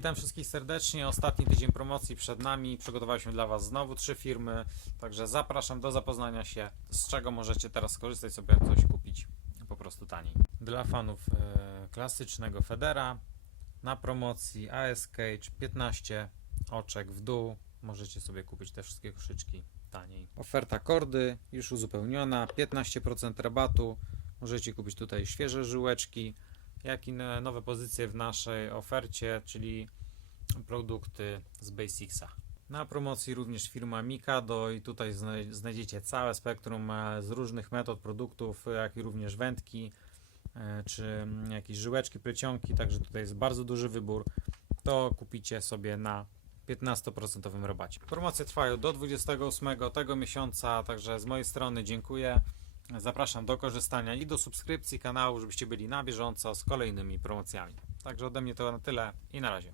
Witam wszystkich serdecznie. Ostatni tydzień promocji przed nami. Przygotowaliśmy dla Was znowu trzy firmy, także zapraszam do zapoznania się, z czego możecie teraz skorzystać, sobie coś kupić po prostu taniej. Dla fanów e, klasycznego Federa na promocji AS Cage 15 oczek w dół. Możecie sobie kupić te wszystkie koszyczki taniej. Oferta kordy już uzupełniona, 15% rabatu. Możecie kupić tutaj świeże żyłeczki, jak i no- nowe pozycje w naszej ofercie, czyli produkty z Basicsa. Na promocji również firma Mikado i tutaj zna- znajdziecie całe spektrum e, z różnych metod produktów, jak i również wędki, e, czy mm, jakieś żyłeczki, plecionki, także tutaj jest bardzo duży wybór. To kupicie sobie na 15% rabacie. Promocje trwają do 28 tego miesiąca, także z mojej strony dziękuję. Zapraszam do korzystania i do subskrypcji kanału, żebyście byli na bieżąco z kolejnymi promocjami. Także ode mnie to na tyle i na razie.